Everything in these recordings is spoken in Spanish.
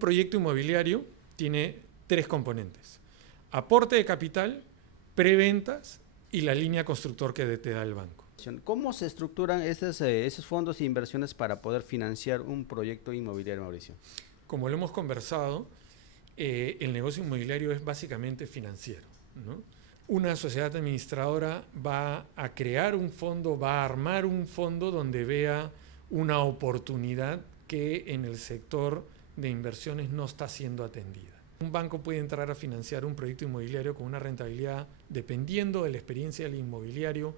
proyecto inmobiliario tiene 3 componentes: aporte de capital, preventas y la línea constructor que te da el banco. ¿Cómo se estructuran esos fondos e inversiones para poder financiar un proyecto inmobiliario, Mauricio? Como lo hemos conversado, el negocio inmobiliario es básicamente financiero, ¿no? Una sociedad administradora va a crear un fondo, va a armar un fondo donde vea una oportunidad que en el sector de inversiones no está siendo atendida. Un banco puede entrar a financiar un proyecto inmobiliario con una rentabilidad, dependiendo de la experiencia del inmobiliario,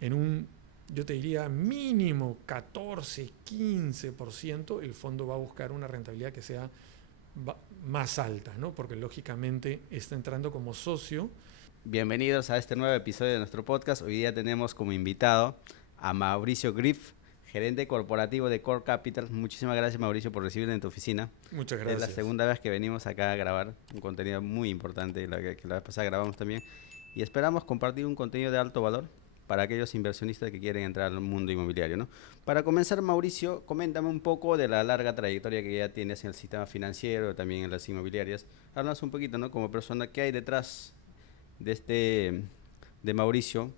en un, yo te diría, mínimo 14-15%. El fondo va a buscar una rentabilidad que sea más alta, ¿no? Porque lógicamente está entrando como socio. Bienvenidos a este nuevo episodio de nuestro podcast. Hoy día tenemos como invitado a Mauricio Griff, gerente corporativo de Core Capital. Muchísimas gracias, Mauricio, por recibirnos en tu oficina. Muchas gracias. Es la segunda vez que venimos acá a grabar un contenido muy importante, que la vez pasada grabamos también. Y esperamos compartir un contenido de alto valor para aquellos inversionistas que quieren entrar al mundo inmobiliario, ¿no? Para comenzar, Mauricio, coméntame un poco de la larga trayectoria que ya tienes en el sistema financiero, también en las inmobiliarias. Háblanos un poquito, ¿no? Como persona, ¿qué hay detrás de Mauricio?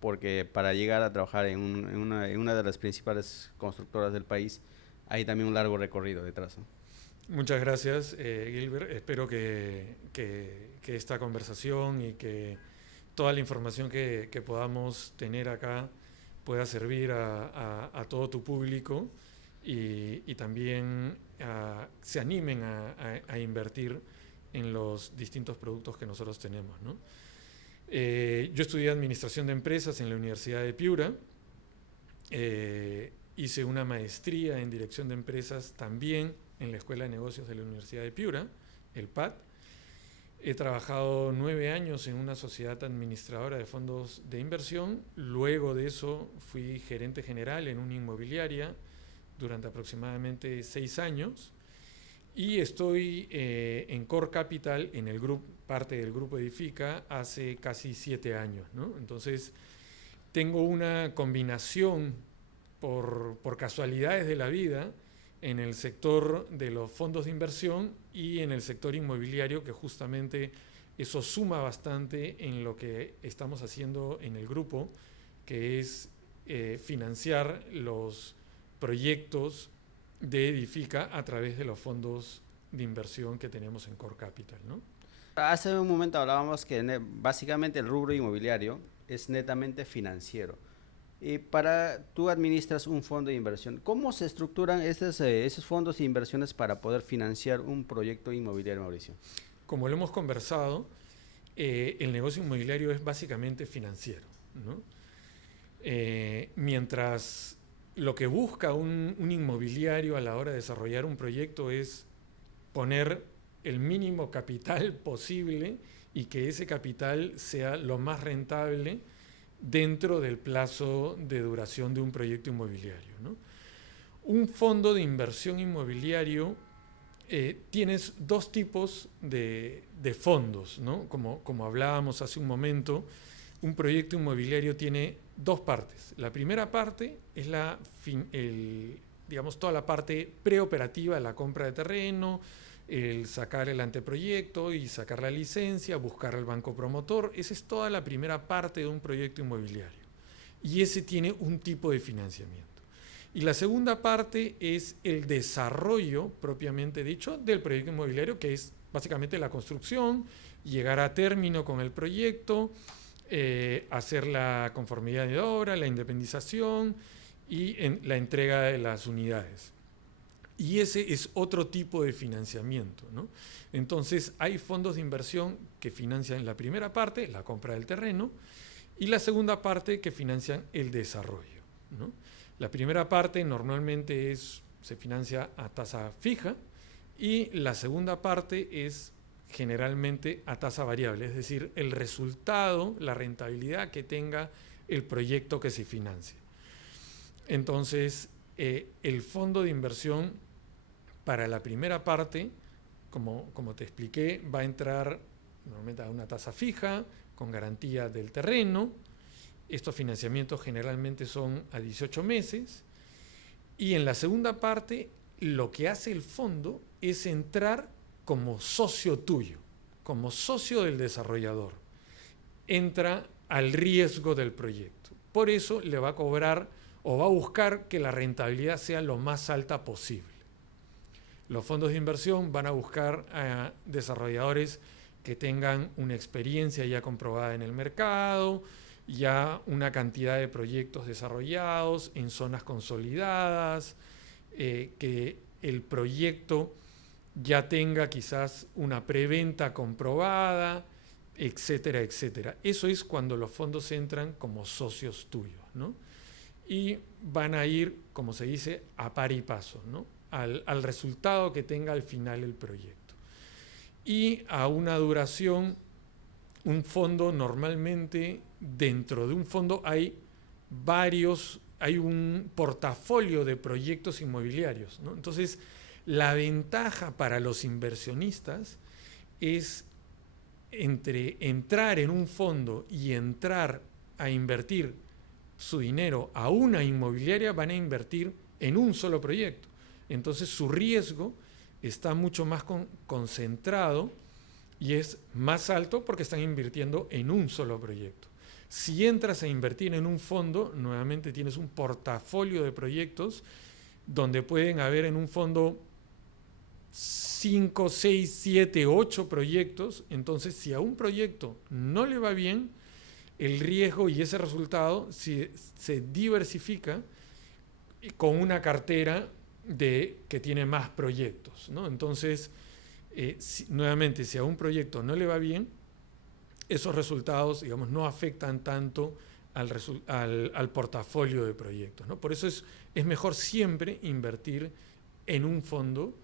Porque para llegar a trabajar en una de las principales constructoras del país, hay también un largo recorrido detrás, ¿no? Muchas gracias, Gilbert. Espero que esta conversación y que toda la información que podamos tener acá pueda servir a todo tu público y también se animen a invertir en los distintos productos que nosotros tenemos, ¿no? Yo estudié Administración de Empresas en la Universidad de Piura. Hice una maestría en Dirección de Empresas también en la Escuela de Negocios de la Universidad de Piura, el PAD. He trabajado 9 años en una sociedad administradora de fondos de inversión. Luego de eso fui gerente general en una inmobiliaria durante aproximadamente 6 años. Y estoy en Core Capital, en el parte del grupo Edifica, hace casi 7 años, ¿no? Entonces, tengo una combinación por casualidades de la vida en el sector de los fondos de inversión y en el sector inmobiliario, que justamente eso suma bastante en lo que estamos haciendo en el grupo, que es financiar los proyectos de Edifica a través de los fondos de inversión que tenemos en Core Capital, ¿no? Hace un momento hablábamos que básicamente el rubro inmobiliario es netamente financiero. Y tú administras un fondo de inversión. ¿Cómo se estructuran esos fondos de inversiones para poder financiar un proyecto inmobiliario, Mauricio? Como lo hemos conversado, el negocio inmobiliario es básicamente financiero, ¿no? Mientras lo que busca un inmobiliario a la hora de desarrollar un proyecto es poner el mínimo capital posible y que ese capital sea lo más rentable dentro del plazo de duración de un proyecto inmobiliario, ¿no? Un fondo de inversión inmobiliario, tienes 2 tipos de fondos, ¿no? Como hablábamos hace un momento, un proyecto inmobiliario tiene 2 partes. La primera parte es digamos, toda la parte preoperativa, la compra de terreno, el sacar el anteproyecto y sacar la licencia, buscar al banco promotor. Esa es toda la primera parte de un proyecto inmobiliario. Y ese tiene un tipo de financiamiento. Y la segunda parte es el desarrollo, propiamente dicho, del proyecto inmobiliario, que es básicamente la construcción, llegar a término con el proyecto, hacer la conformidad de obra, la independización y la entrega de las unidades. Y ese es otro tipo de financiamiento, ¿no? Entonces, hay fondos de inversión que financian la primera parte, la compra del terreno, y la segunda parte que financian el desarrollo, ¿no? La primera parte normalmente se financia a tasa fija y la segunda parte es generalmente a tasa variable, es decir, el resultado, la rentabilidad que tenga el proyecto que se financia. Entonces, el fondo de inversión para la primera parte, como te expliqué, va a entrar normalmente a una tasa fija, con garantía del terreno. Estos financiamientos generalmente son a 18 meses. Y en la segunda parte lo que hace el fondo es entrar como socio tuyo, como socio del desarrollador. Entra al riesgo del proyecto. Por eso le va a cobrar o va a buscar que la rentabilidad sea lo más alta posible. Los fondos de inversión van a buscar a desarrolladores que tengan una experiencia ya comprobada en el mercado, ya una cantidad de proyectos desarrollados en zonas consolidadas, que el proyecto ya tenga quizás una preventa comprobada, etcétera, etcétera. Eso es cuando los fondos entran como socios tuyos, ¿no? Y van a ir, como se dice, a par y paso, ¿no? Al resultado que tenga al final el proyecto. Y a una duración, un fondo normalmente, dentro de un fondo hay un portafolio de proyectos inmobiliarios, ¿no? Entonces, la ventaja para los inversionistas es entre entrar en un fondo y entrar a invertir su dinero a una inmobiliaria, van a invertir en un solo proyecto. Entonces su riesgo está mucho más concentrado y es más alto porque están invirtiendo en un solo proyecto. Si entras a invertir en un fondo, nuevamente tienes un portafolio de proyectos donde pueden haber en un fondo 5, 6, 7, 8 proyectos. Entonces, si a un proyecto no le va bien, el riesgo y ese resultado se diversifica con una cartera que tiene más proyectos, ¿no? Entonces, nuevamente, si a un proyecto no le va bien, esos resultados, digamos, no afectan tanto al portafolio de proyectos, ¿no? Por eso es mejor siempre invertir en un fondo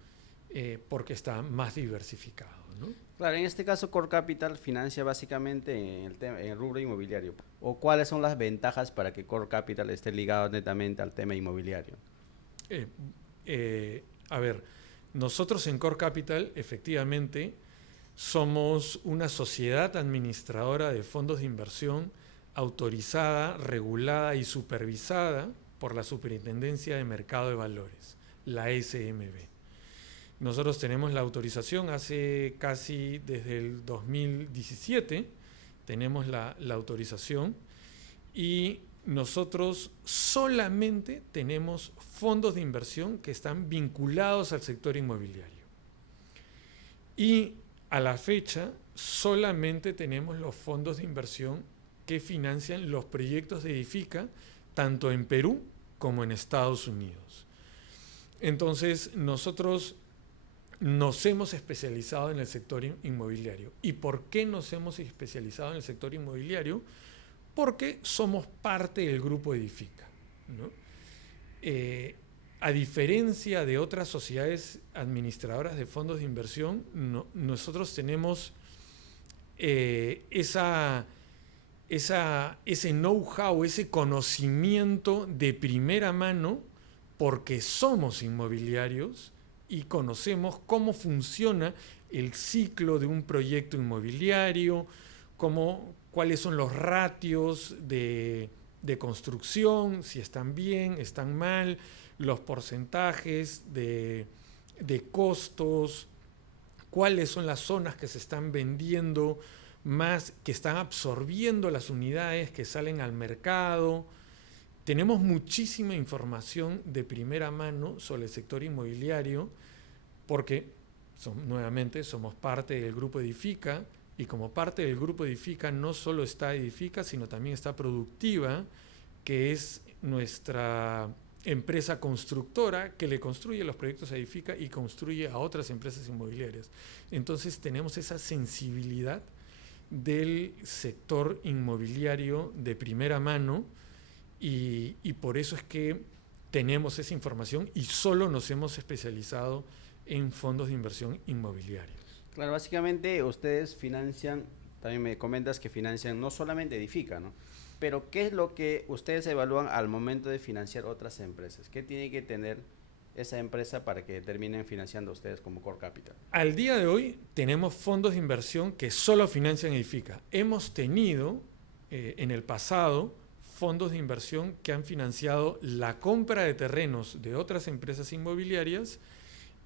porque está más diversificado, ¿no? Claro, en este caso Core Capital financia básicamente en el rubro inmobiliario. ¿O cuáles son las ventajas para que Core Capital esté ligado netamente al tema inmobiliario? A ver, nosotros en Core Capital efectivamente somos una sociedad administradora de fondos de inversión autorizada, regulada y supervisada por la Superintendencia de Mercado de Valores, la SMV. Nosotros tenemos la autorización hace casi desde el 2017, tenemos la autorización y nosotros solamente tenemos fondos de inversión que están vinculados al sector inmobiliario. Y a la fecha solamente tenemos los fondos de inversión que financian los proyectos de Edifica, tanto en Perú como en Estados Unidos. Entonces, nosotros nos hemos especializado en el sector inmobiliario. ¿Y por qué nos hemos especializado en el sector inmobiliario? Porque somos parte del grupo Edifica, ¿no? A diferencia de otras sociedades administradoras de fondos de inversión, nosotros tenemos ese know-how, ese conocimiento de primera mano, porque somos inmobiliarios y conocemos cómo funciona el ciclo de un proyecto inmobiliario, cuáles son los ratios de construcción, si están bien, están mal, los porcentajes de costos, cuáles son las zonas que se están vendiendo más, que están absorbiendo las unidades que salen al mercado. Tenemos muchísima información de primera mano sobre el sector inmobiliario porque nuevamente somos parte del grupo Edifica y como parte del grupo Edifica no solo está Edifica, sino también está Productiva, que es nuestra empresa constructora que le construye los proyectos a Edifica y construye a otras empresas inmobiliarias. Entonces tenemos esa sensibilidad del sector inmobiliario de primera mano y por eso es que tenemos esa información y solo nos hemos especializado en fondos de inversión inmobiliarios. Claro, básicamente ustedes financian, también me comentas que financian no solamente Edifica, ¿no? Pero ¿qué es lo que ustedes evalúan al momento de financiar otras empresas? ¿Qué tiene que tener esa empresa para que terminen financiando a ustedes como Core Capital? Al día de hoy tenemos fondos de inversión que solo financian Edifica. Hemos tenido en el pasado fondos de inversión que han financiado la compra de terrenos de otras empresas inmobiliarias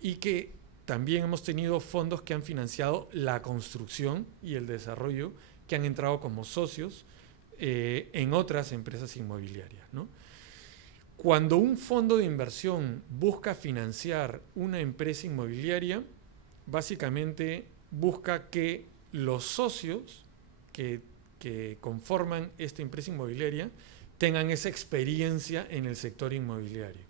y que también hemos tenido fondos que han financiado la construcción y el desarrollo, que han entrado como socios en otras empresas inmobiliarias, ¿no? Cuando un fondo de inversión busca financiar una empresa inmobiliaria, básicamente busca que los socios que conforman esta empresa inmobiliaria tengan esa experiencia en el sector inmobiliario.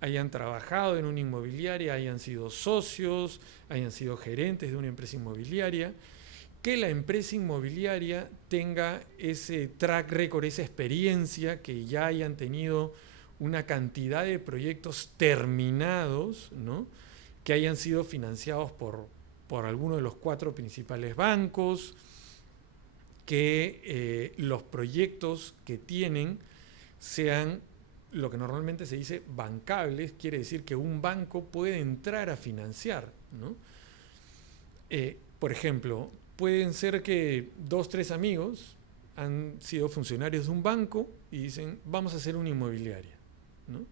Hayan trabajado en una inmobiliaria, hayan sido socios, hayan sido gerentes de una empresa inmobiliaria, que la empresa inmobiliaria tenga ese track record, esa experiencia, que ya hayan tenido una cantidad de proyectos terminados, ¿no? Que hayan sido financiados por alguno de los 4 principales bancos, que los proyectos que tienen sean lo que normalmente se dice bancables, quiere decir que un banco puede entrar a financiar, ¿no? Por ejemplo, pueden ser que 2, 3 amigos han sido funcionarios de un banco y dicen, vamos a hacer una inmobiliaria, ¿no?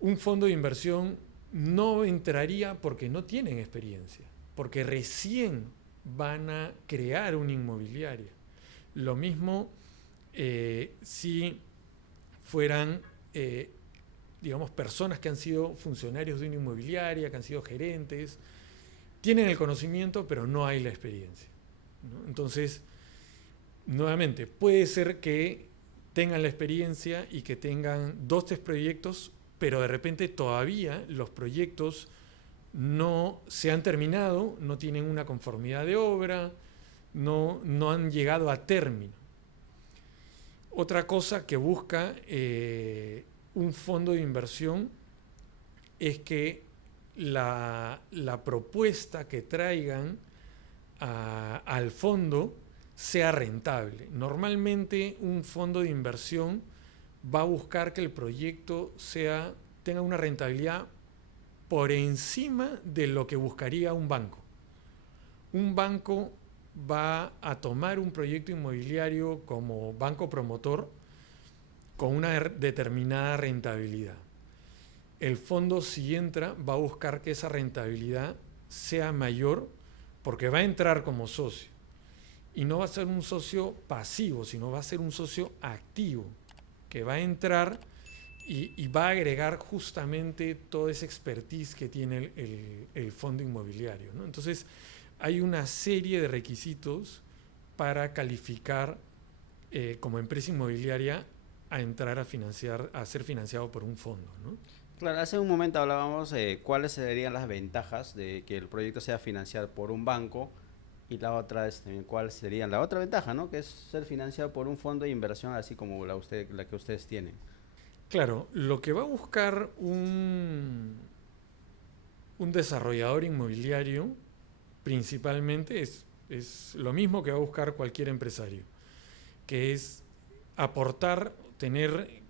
Un fondo de inversión no entraría porque no tienen experiencia, porque recién van a crear una inmobiliaria. Lo mismo si fueran, digamos, personas que han sido funcionarios de una inmobiliaria, que han sido gerentes, tienen el conocimiento, pero no hay la experiencia, ¿no? Entonces, nuevamente, puede ser que tengan la experiencia y que tengan 2, 3 proyectos, pero de repente todavía los proyectos no se han terminado, no tienen una conformidad de obra, no han llegado a término. Otra cosa que busca un fondo de inversión es que la propuesta que traigan al fondo sea rentable. Normalmente un fondo de inversión va a buscar que el proyecto tenga una rentabilidad por encima de lo que buscaría un banco. Un banco va a tomar un proyecto inmobiliario como banco promotor con una determinada rentabilidad. El fondo, si entra, va a buscar que esa rentabilidad sea mayor porque va a entrar como socio. Y no va a ser un socio pasivo, sino va a ser un socio activo, que va a entrar y va a agregar justamente toda esa expertise que tiene el fondo inmobiliario, ¿no? Entonces, hay una serie de requisitos para calificar como empresa inmobiliaria a entrar a ser financiado por un fondo, ¿no? Claro, hace un momento hablábamos de cuáles serían las ventajas de que el proyecto sea financiado por un banco, y la otra es también cuál sería la otra ventaja, ¿no? Que es ser financiado por un fondo de inversión así como la que ustedes tienen. Claro, lo que va a buscar un desarrollador inmobiliario principalmente es lo mismo que va a buscar cualquier empresario, que es aportar, tener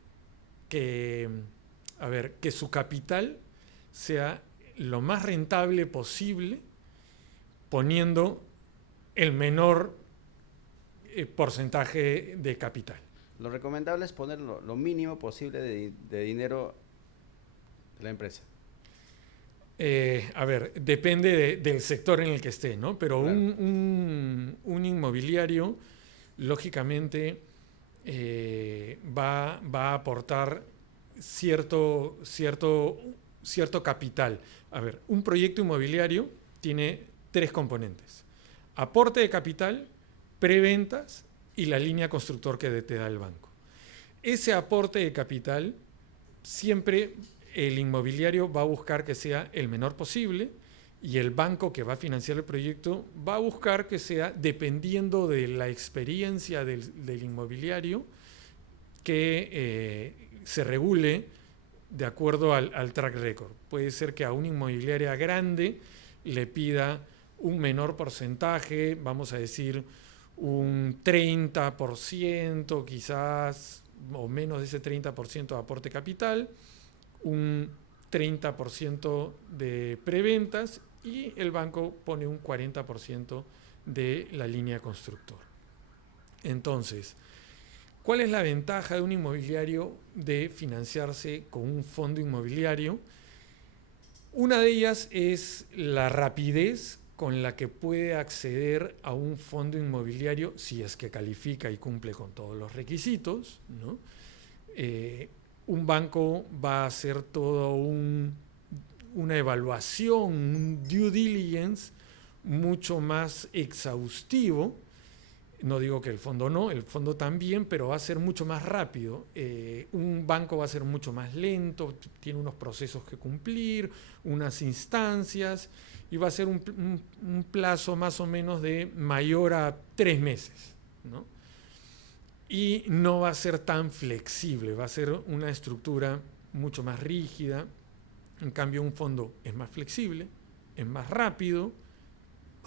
que su capital sea lo más rentable posible, poniendo el menor porcentaje de capital. Lo recomendable es poner lo mínimo posible de dinero de la empresa. Depende del sector en el que esté, ¿no? Pero Claro. un inmobiliario, lógicamente, va a aportar cierto capital. Un proyecto inmobiliario tiene 3 componentes: aporte de capital, preventas y la línea constructor que te da el banco. Ese aporte de capital, siempre el inmobiliario va a buscar que sea el menor posible, y el banco que va a financiar el proyecto va a buscar que sea, dependiendo de la experiencia del inmobiliario, que se regule de acuerdo al track record. Puede ser que a una inmobiliaria grande le pida un menor porcentaje, vamos a decir un 30% quizás, o menos de ese 30% de aporte capital, un 30% de preventas, y el banco pone un 40% de la línea constructor. Entonces, ¿Cuál es la ventaja de un inmobiliario de financiarse con un fondo inmobiliario? Una de ellas es la rapidez con la que puede acceder a un fondo inmobiliario si es que califica y cumple con todos los requisitos, ¿no? Un banco va a hacer todo una evaluación, un due diligence mucho más exhaustivo. No digo que el fondo no, el fondo también, pero va a ser mucho más rápido. Un banco va a ser mucho más lento, tiene unos procesos que cumplir, unas instancias, y va a ser un plazo más o menos de mayor a 3 meses, ¿no? Y no va a ser tan flexible, va a ser una estructura mucho más rígida. En cambio, un fondo es más flexible, es más rápido,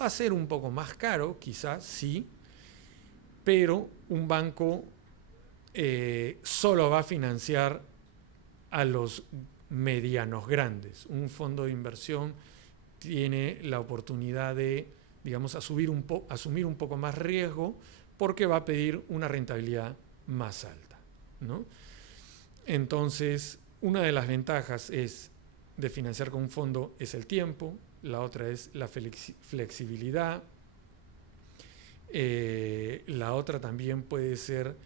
va a ser un poco más caro, quizás, sí, pero un banco solo va a financiar a los medianos grandes. Un fondo de inversión tiene la oportunidad de, digamos, asumir un poco más riesgo porque va a pedir una rentabilidad más alta, ¿no? Entonces, una de las ventajas de financiar con un fondo es el tiempo, la otra es la flexibilidad. La otra también puede ser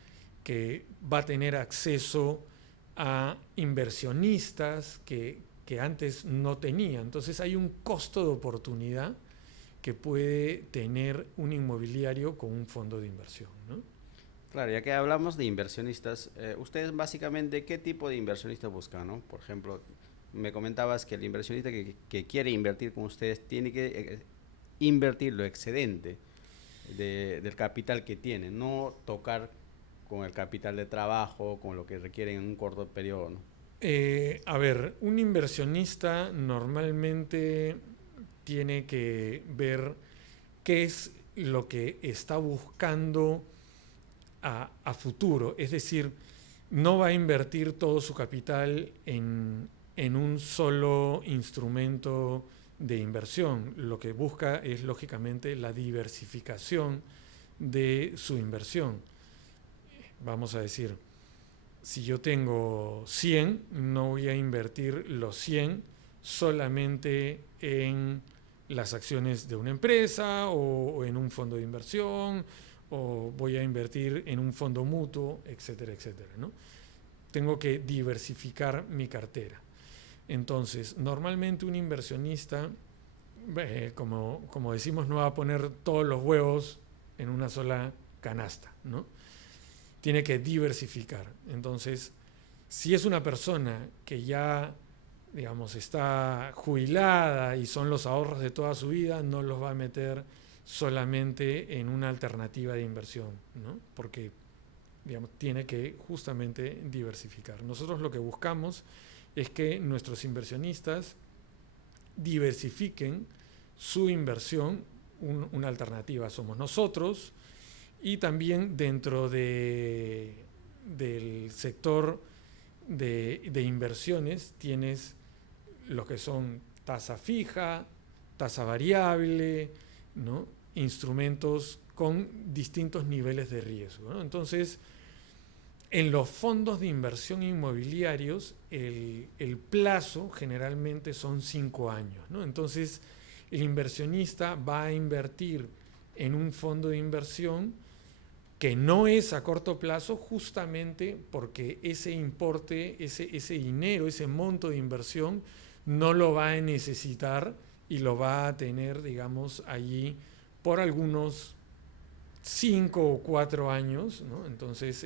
que va a tener acceso a inversionistas que antes no tenía. Entonces hay un costo de oportunidad que puede tener un inmobiliario con un fondo de inversión, ¿no? Claro, ya que hablamos de inversionistas, ustedes básicamente, ¿qué tipo de inversionista buscan, no? Por ejemplo, me comentabas que el inversionista que quiere invertir con ustedes tiene que invertir lo excedente del capital que tiene, no tocar con el capital de trabajo, con lo que requieren en un corto periodo, ¿no? A ver, un inversionista normalmente tiene que ver qué es lo que está buscando a futuro. Es decir, no va a invertir todo su capital en un solo instrumento de inversión. Lo que busca es, lógicamente, la diversificación de su inversión. Vamos a decir, si yo tengo 100, no voy a invertir los 100 solamente en las acciones de una empresa o en un fondo de inversión, o voy a invertir en un fondo mutuo, etcétera, etcétera, ¿no? Tengo que diversificar mi cartera. Entonces, normalmente un inversionista, como decimos, no va a poner todos los huevos en una sola canasta, ¿no? Tiene que diversificar. Entonces, si es una persona que ya, digamos, está jubilada y son los ahorros de toda su vida, no los va a meter solamente en una alternativa de inversión, ¿no? Porque, digamos, tiene que justamente diversificar. Nosotros lo que buscamos es que nuestros inversionistas diversifiquen su inversión. Una alternativa somos nosotros, y también dentro del sector de inversiones tienes lo que son tasa fija, tasa variable, ¿no? Instrumentos con distintos niveles de riesgo, ¿no? Entonces, en los fondos de inversión inmobiliarios, el plazo generalmente son 5 años, ¿no? Entonces, el inversionista va a invertir en un fondo de inversión que no es a corto plazo, justamente porque ese importe, ese dinero, ese monto de inversión, no lo va a necesitar y lo va a tener, digamos, allí por algunos 5 o 4 años, ¿no? Entonces,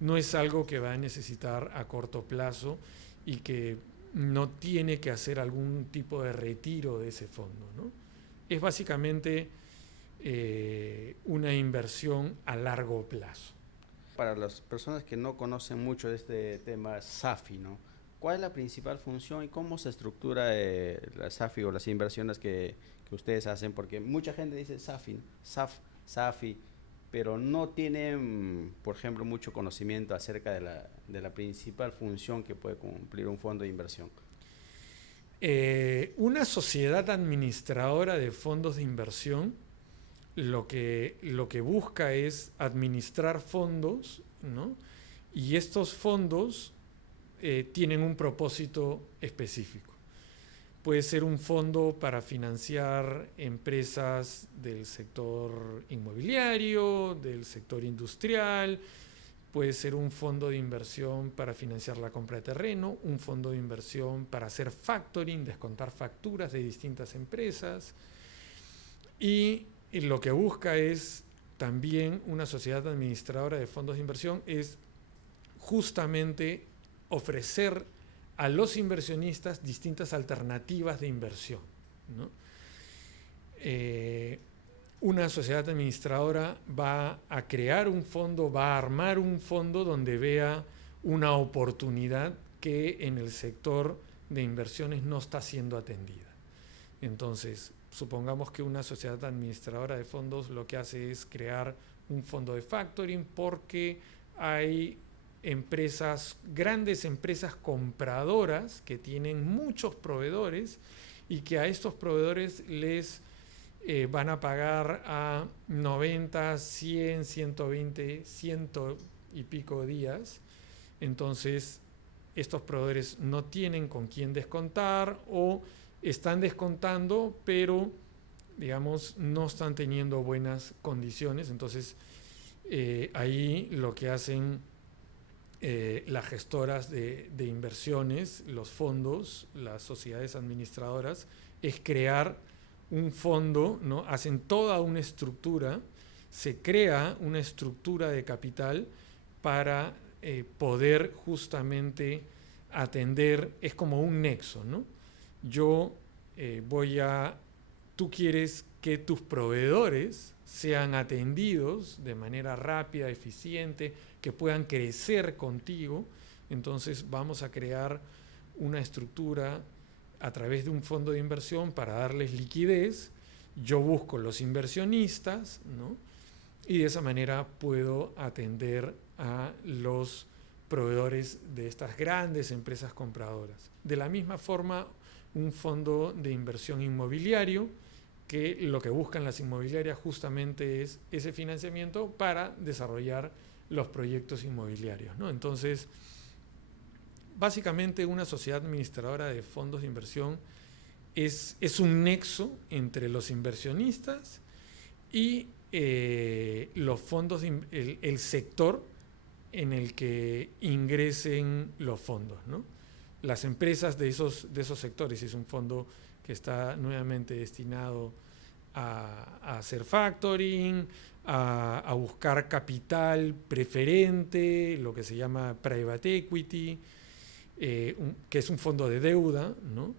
no es algo que va a necesitar a corto plazo y que no tiene que hacer algún tipo de retiro de ese fondo, ¿no? Es básicamente una inversión a largo plazo. Para las personas que no conocen mucho de este tema SAFI, ¿no? ¿Cuál es la principal función y cómo se estructura la SAFI o las inversiones que ustedes hacen? Porque mucha gente dice SAFI, SAFI, pero no tienen, por ejemplo, mucho conocimiento acerca de la principal función que puede cumplir un fondo de inversión. Una sociedad administradora de fondos de inversión lo que busca es administrar fondos, ¿no? Y estos fondos tienen un propósito específico. Puede ser un fondo para financiar empresas del sector inmobiliario, del sector industrial, puede ser un fondo de inversión para financiar la compra de terreno, un fondo de inversión para hacer factoring, descontar facturas de distintas empresas. Y lo que busca es también una sociedad administradora de fondos de inversión, es justamente ofrecer a los inversionistas distintas alternativas de inversión, ¿no? Una sociedad administradora va a crear un fondo, va a armar un fondo donde vea una oportunidad que en el sector de inversiones no está siendo atendida. Entonces, supongamos que una sociedad administradora de fondos lo que hace es crear un fondo de factoring porque hay empresas, grandes empresas compradoras que tienen muchos proveedores y que a estos proveedores les van a pagar a 90, 100, 120, 100 y pico días. Entonces, estos proveedores no tienen con quién descontar o están descontando, pero, digamos, no están teniendo buenas condiciones. Entonces, ahí lo que hacen las gestoras de inversiones, los fondos, las sociedades administradoras, es crear un fondo, ¿no? Hacen toda una estructura, se crea una estructura de capital para poder justamente atender, es como un nexo, ¿no? Tú quieres que tus proveedores sean atendidos de manera rápida, eficiente, que puedan crecer contigo, entonces vamos a crear una estructura a través de un fondo de inversión para darles liquidez. Yo busco los inversionistas, ¿no? Y de esa manera puedo atender a los proveedores de estas grandes empresas compradoras. De la misma forma, un fondo de inversión inmobiliario, que lo que buscan las inmobiliarias justamente es ese financiamiento para desarrollar los proyectos inmobiliarios, ¿no? Entonces, básicamente una sociedad administradora de fondos de inversión es un nexo entre los inversionistas y los fondos, el sector en el que ingresen los fondos, ¿no? Las empresas de esos sectores, es un fondo que está nuevamente destinado a hacer factoring, a buscar capital preferente, lo que se llama private equity, que es un fondo de deuda, ¿no?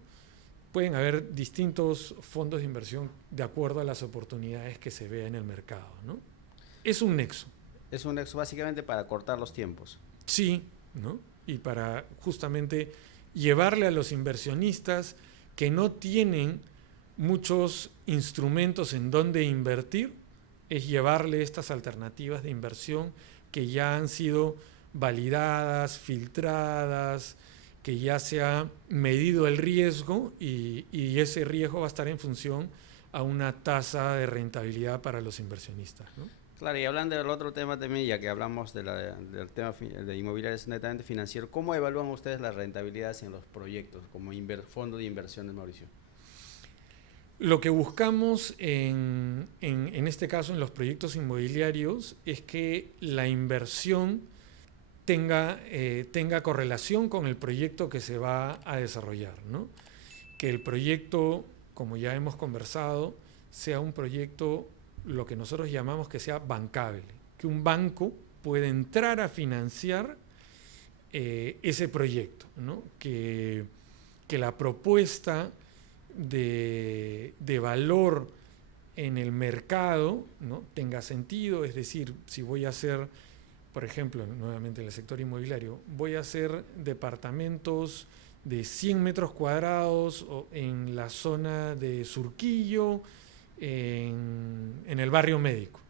Pueden haber distintos fondos de inversión de acuerdo a las oportunidades que se vea en el mercado, ¿no? Es un nexo. Es un nexo básicamente para cortar los tiempos. Sí, ¿no? Y para justamente llevarle a los inversionistas que no tienen muchos instrumentos en donde invertir, es llevarle estas alternativas de inversión que ya han sido validadas, filtradas, que ya se ha medido el riesgo y ese riesgo va a estar en función a una tasa de rentabilidad para los inversionistas, ¿no? Claro, y hablando del otro tema también, ya que hablamos del tema de inmobiliarios netamente financiero, ¿cómo evalúan ustedes las rentabilidades en los proyectos como fondo de inversiones, Mauricio? Lo que buscamos en este caso en los proyectos inmobiliarios es que la inversión tenga correlación con el proyecto que se va a desarrollar, ¿no? Que el proyecto, como ya hemos conversado, sea un proyecto, lo que nosotros llamamos que sea bancable, que un banco pueda entrar a financiar ese proyecto, ¿no? Que la propuesta de valor en el mercado, ¿no? tenga sentido, es decir, si voy a hacer, por ejemplo, nuevamente en el sector inmobiliario, voy a hacer departamentos de 100 metros cuadrados en la zona de Surquillo, en el barrio Médico,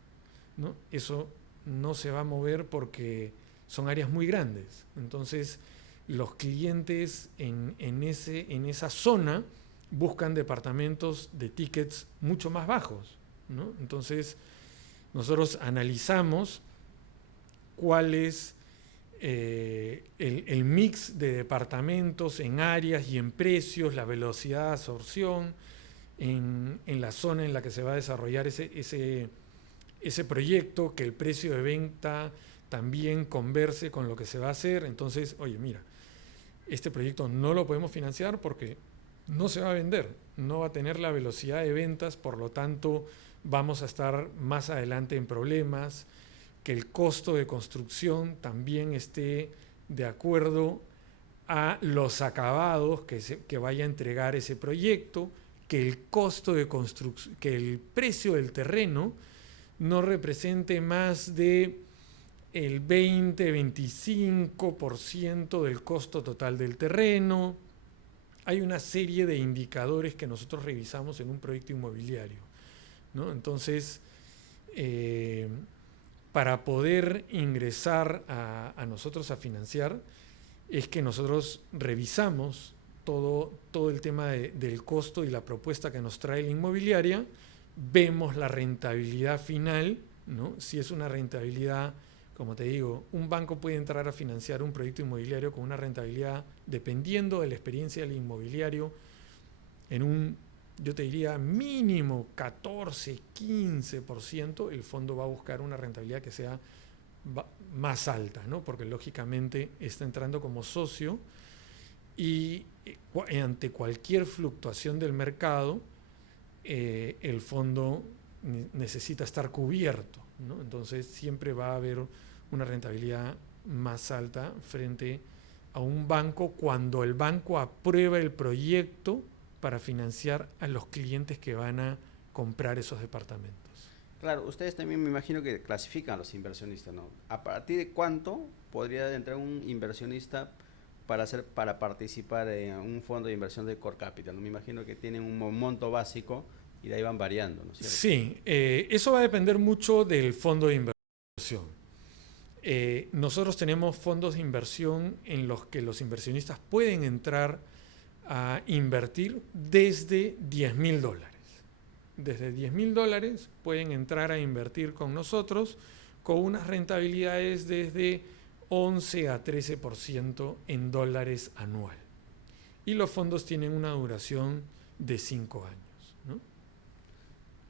¿no? Eso no se va a mover porque son áreas muy grandes. Entonces, los clientes en esa zona buscan departamentos de tickets mucho más bajos, ¿no? Entonces, nosotros analizamos cuál es el mix de departamentos en áreas y en precios, la velocidad de absorción, en la zona en la que se va a desarrollar ese proyecto, que el precio de venta también converse con lo que se va a hacer. Entonces, oye, mira, este proyecto no lo podemos financiar porque no se va a vender, no va a tener la velocidad de ventas, por lo tanto vamos a estar más adelante en problemas, que el costo de construcción también esté de acuerdo a los acabados que vaya a entregar ese proyecto, que el costo de construcción, que el precio del terreno no represente más de el 20-25% del costo total del terreno. Hay una serie de indicadores que nosotros revisamos en un proyecto inmobiliario, ¿no? Entonces, para poder ingresar a nosotros a financiar, es que nosotros revisamos todo el tema del costo y la propuesta que nos trae la inmobiliaria, vemos la rentabilidad final, ¿no? Si es una rentabilidad, como te digo, un banco puede entrar a financiar un proyecto inmobiliario con una rentabilidad, dependiendo de la experiencia del inmobiliario, en un, yo te diría, mínimo 14-15%, el fondo va a buscar una rentabilidad que sea más alta, ¿no? Porque lógicamente está entrando como socio y ante cualquier fluctuación del mercado, el fondo necesita estar cubierto, ¿no? Entonces siempre va a haber una rentabilidad más alta frente a un banco cuando el banco aprueba el proyecto para financiar a los clientes que van a comprar esos departamentos. Claro, ustedes también me imagino que clasifican a los inversionistas, ¿no? ¿A partir de cuánto podría entrar un inversionista para participar en un fondo de inversión de Core Capital, ¿no? Me imagino que tienen un monto básico y de ahí van variando, ¿no es cierto? Sí, eso va a depender mucho del fondo de inversión. Nosotros tenemos fondos de inversión en los que los inversionistas pueden entrar a invertir desde $10,000. Desde $10,000 pueden entrar a invertir con nosotros con unas rentabilidades desde 11 a 13% en dólares anual. Y los fondos tienen una duración de 5 años, ¿no?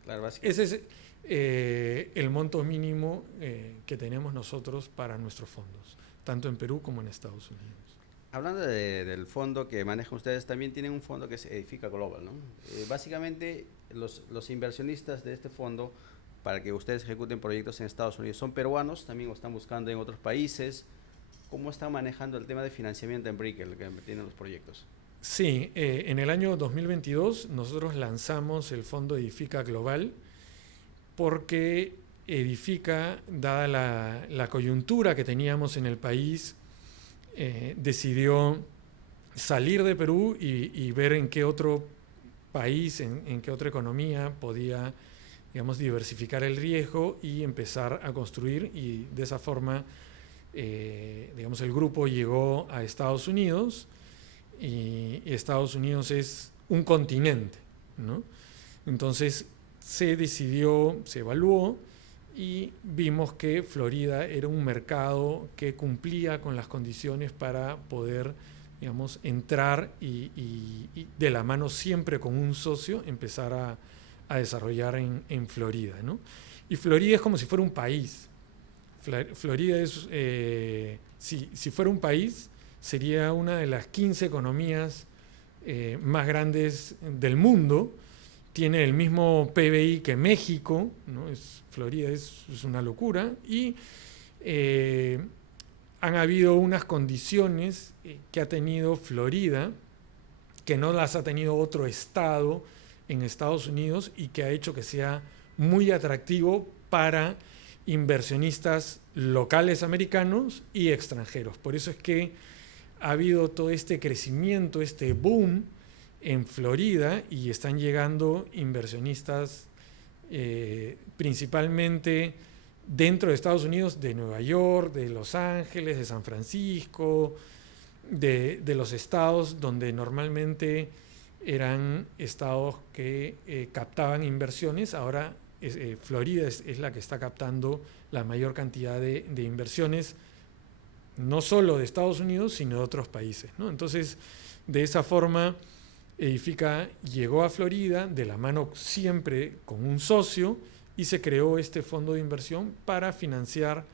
Claro, básicamente. Ese es el monto mínimo que tenemos nosotros para nuestros fondos, tanto en Perú como en Estados Unidos. Hablando del fondo que manejan ustedes, también tienen un fondo que es Edifica Global, ¿no? Básicamente, los inversionistas de este fondo, para que ustedes ejecuten proyectos en Estados Unidos, ¿son peruanos? ¿También lo están buscando en otros países? ¿Cómo están manejando el tema de financiamiento en Brickell que tienen los proyectos? Sí, en el año 2022 nosotros lanzamos el fondo Edifica Global porque Edifica, dada la coyuntura que teníamos en el país, decidió salir de Perú y ver en qué otro país, en qué otra economía podía, digamos, diversificar el riesgo y empezar a construir, y de esa forma, digamos, el grupo llegó a Estados Unidos, y Estados Unidos es un continente, ¿no? Entonces se decidió, se evaluó y vimos que Florida era un mercado que cumplía con las condiciones para poder, digamos, entrar y de la mano siempre con un socio empezar a desarrollar en Florida, ¿no? Y Florida es como si fuera un país. Florida es, si fuera un país, sería una de las 15 economías más grandes del mundo. Tiene el mismo PBI que México, ¿no? Florida es una locura, y han habido unas condiciones que ha tenido Florida que no las ha tenido otro estado en Estados Unidos y que ha hecho que sea muy atractivo para inversionistas locales americanos y extranjeros. Por eso es que ha habido todo este crecimiento, este boom en Florida, y están llegando inversionistas principalmente dentro de Estados Unidos, de Nueva York, de Los Ángeles, de San Francisco, de los estados donde normalmente eran estados que captaban inversiones. Ahora Florida es la que está captando la mayor cantidad de inversiones, no solo de Estados Unidos, sino de otros países, ¿no? Entonces, de esa forma, Edifica llegó a Florida de la mano siempre con un socio y se creó este fondo de inversión para financiar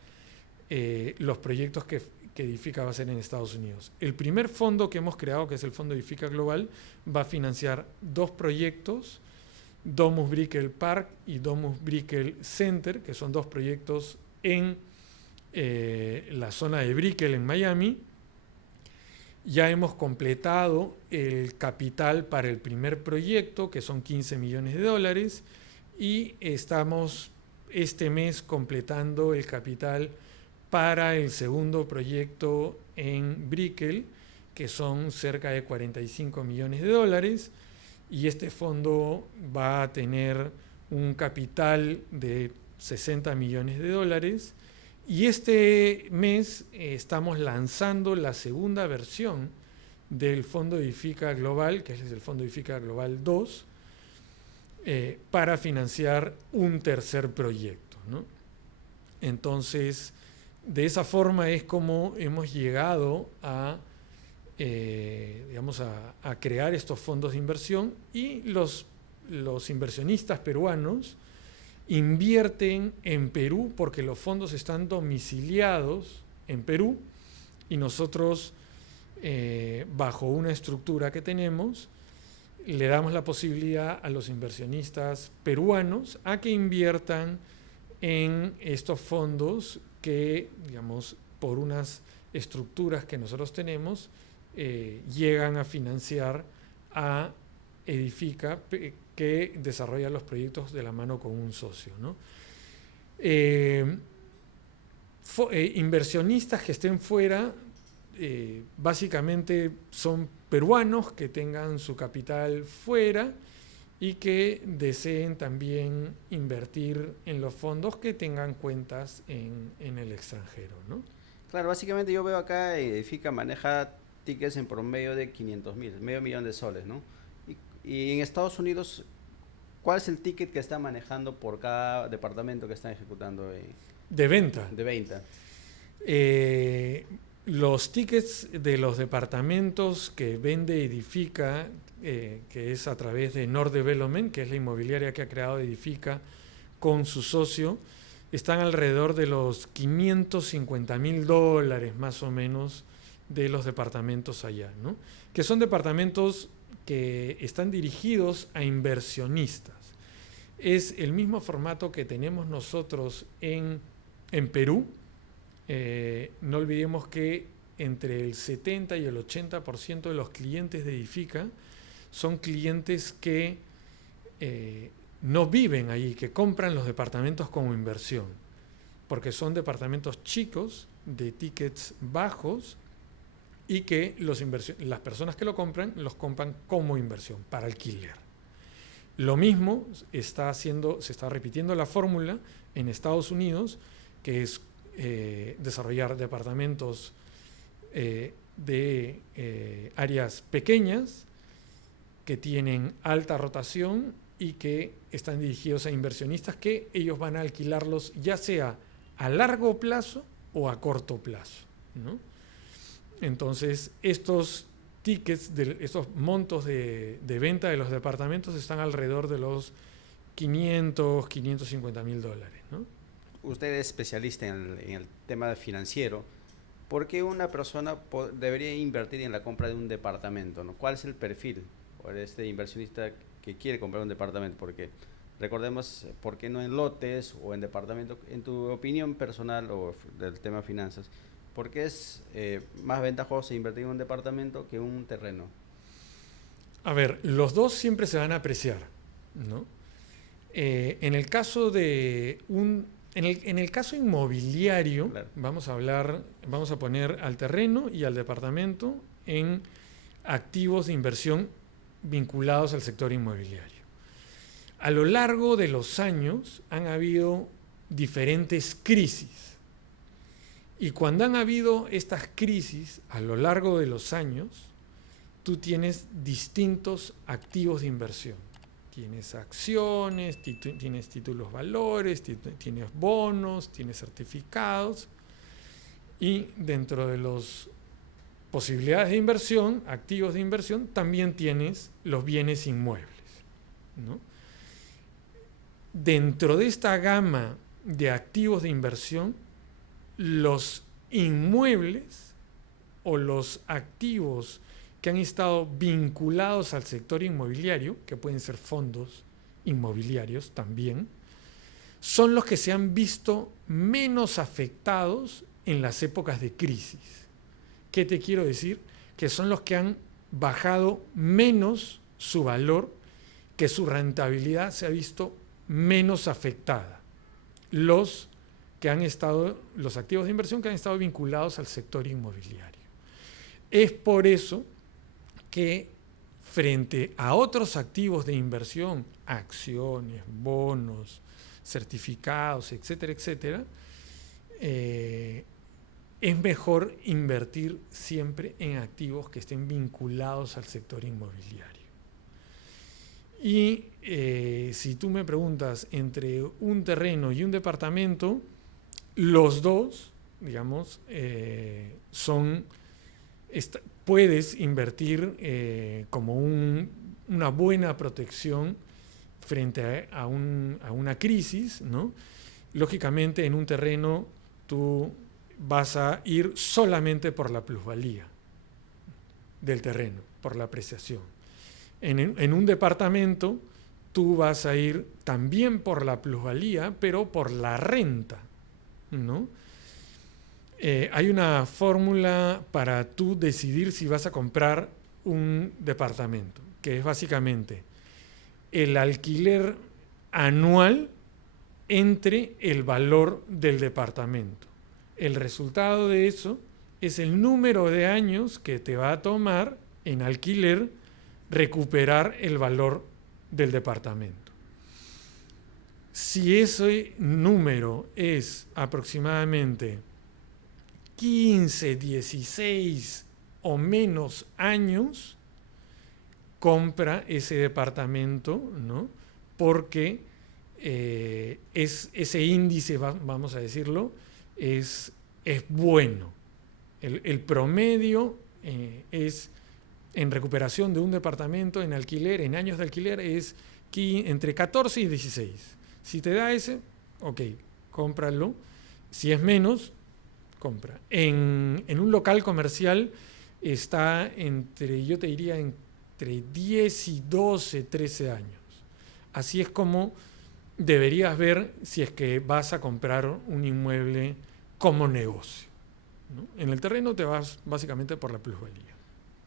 los proyectos que Edifica va a hacer en Estados Unidos. El primer fondo que hemos creado, que es el Fondo Edifica Global, va a financiar 2 proyectos, Domus Brickell Park y Domus Brickell Center, que son 2 proyectos en la zona de Brickell, en Miami. Ya hemos completado el capital para el primer proyecto, que son $15 millones, y estamos este mes completando el capital para el segundo proyecto en Brickell, que son cerca de $45 millones, y este fondo va a tener un capital de $60 millones. Y este mes estamos lanzando la segunda versión del Fondo Edifica Global, que es el Fondo Edifica Global 2, para financiar un tercer proyecto, ¿no? Entonces, de esa forma es como hemos llegado a, a crear estos fondos de inversión, y los inversionistas peruanos invierten en Perú porque los fondos están domiciliados en Perú, y nosotros, bajo una estructura que tenemos, le damos la posibilidad a los inversionistas peruanos a que inviertan en estos fondos que, digamos, por unas estructuras que nosotros tenemos, llegan a financiar a Edifica, que desarrolla los proyectos de la mano con un socio, ¿no? Inversionistas que estén fuera, básicamente son peruanos que tengan su capital fuera y que deseen también invertir en los fondos que tengan cuentas en el extranjero, ¿no? Claro, básicamente yo veo acá Edifica maneja tickets en promedio de 500.000, medio millón de soles, ¿no? Y en Estados Unidos, ¿cuál es el ticket que está manejando por cada departamento que están ejecutando de venta? De venta. Los tickets de los departamentos que vende Edifica, que es a través de Nord Development, que es la inmobiliaria que ha creado Edifica con su socio, están alrededor de los $550.000 más o menos de los departamentos allá, ¿no? Que son departamentos que están dirigidos a inversionistas. Es el mismo formato que tenemos nosotros en Perú. No olvidemos que entre el 70 y el 80% de los clientes de Edifica son clientes que no viven ahí, que compran los departamentos como inversión, porque son departamentos chicos, de tickets bajos, y que las personas que lo compran, los compran como inversión, para alquiler. Lo mismo se está repitiendo la fórmula en Estados Unidos, que es desarrollar departamentos de áreas pequeñas que tienen alta rotación y que están dirigidos a inversionistas que ellos van a alquilarlos ya sea a largo plazo o a corto plazo, ¿no? Entonces, estos tickets, estos montos de venta de los departamentos están alrededor de los $550.000, ¿no? Usted es especialista en el tema financiero. ¿Por qué una persona debería invertir en la compra de un departamento, ¿no? ¿Cuál es el perfil por este inversionista que quiere comprar un departamento? Porque recordemos, ¿por qué no en lotes o en departamentos? En tu opinión personal o del tema finanzas, ¿por qué es más ventajoso invertir en un departamento que un terreno? A ver, los dos siempre se van a apreciar, ¿no? En el caso inmobiliario, claro, vamos a poner al terreno y al departamento en activos de inversión vinculados al sector inmobiliario. A lo largo de los años han habido diferentes crisis. Y cuando han habido estas crisis a lo largo de los años, tú tienes distintos activos de inversión. Tienes acciones, tienes títulos valores, tienes bonos, tienes certificados. Y dentro de las posibilidades de inversión, activos de inversión, también tienes los bienes inmuebles, ¿no? Dentro de esta gama de activos de inversión, los inmuebles o los activos que han estado vinculados al sector inmobiliario, que pueden ser fondos inmobiliarios también, son los que se han visto menos afectados en las épocas de crisis. ¿Qué te quiero decir? Que son los que han bajado menos su valor, que su rentabilidad se ha visto menos afectada. Los activos de inversión que han estado vinculados al sector inmobiliario. Es por eso que frente a otros activos de inversión, acciones, bonos, certificados, etcétera, etcétera, es mejor invertir siempre en activos que estén vinculados al sector inmobiliario. Y si tú me preguntas entre un terreno y un departamento, los dos, digamos, puedes invertir como una buena protección frente a una crisis, ¿no? Lógicamente, en un terreno tú vas a ir solamente por la plusvalía del terreno, por la apreciación. En un departamento tú vas a ir también por la plusvalía, pero por la renta, ¿no? Hay una fórmula para tú decidir si vas a comprar un departamento, que es básicamente el alquiler anual entre el valor del departamento. El resultado de eso es el número de años que te va a tomar en alquiler recuperar el valor del departamento. Si ese número es aproximadamente 15, 16 o menos años, compra ese departamento, ¿no? Porque ese índice, vamos a decirlo, es bueno. El promedio es en recuperación de un departamento en alquiler, en años de alquiler, es entre 14 y 16. Si te da ese, ok, cómpralo. Si es menos, compra. En un local comercial está yo te diría, entre 10 y 12, 13 años. Así es como deberías ver si es que vas a comprar un inmueble como negocio, ¿no? En el terreno te vas básicamente por la plusvalía.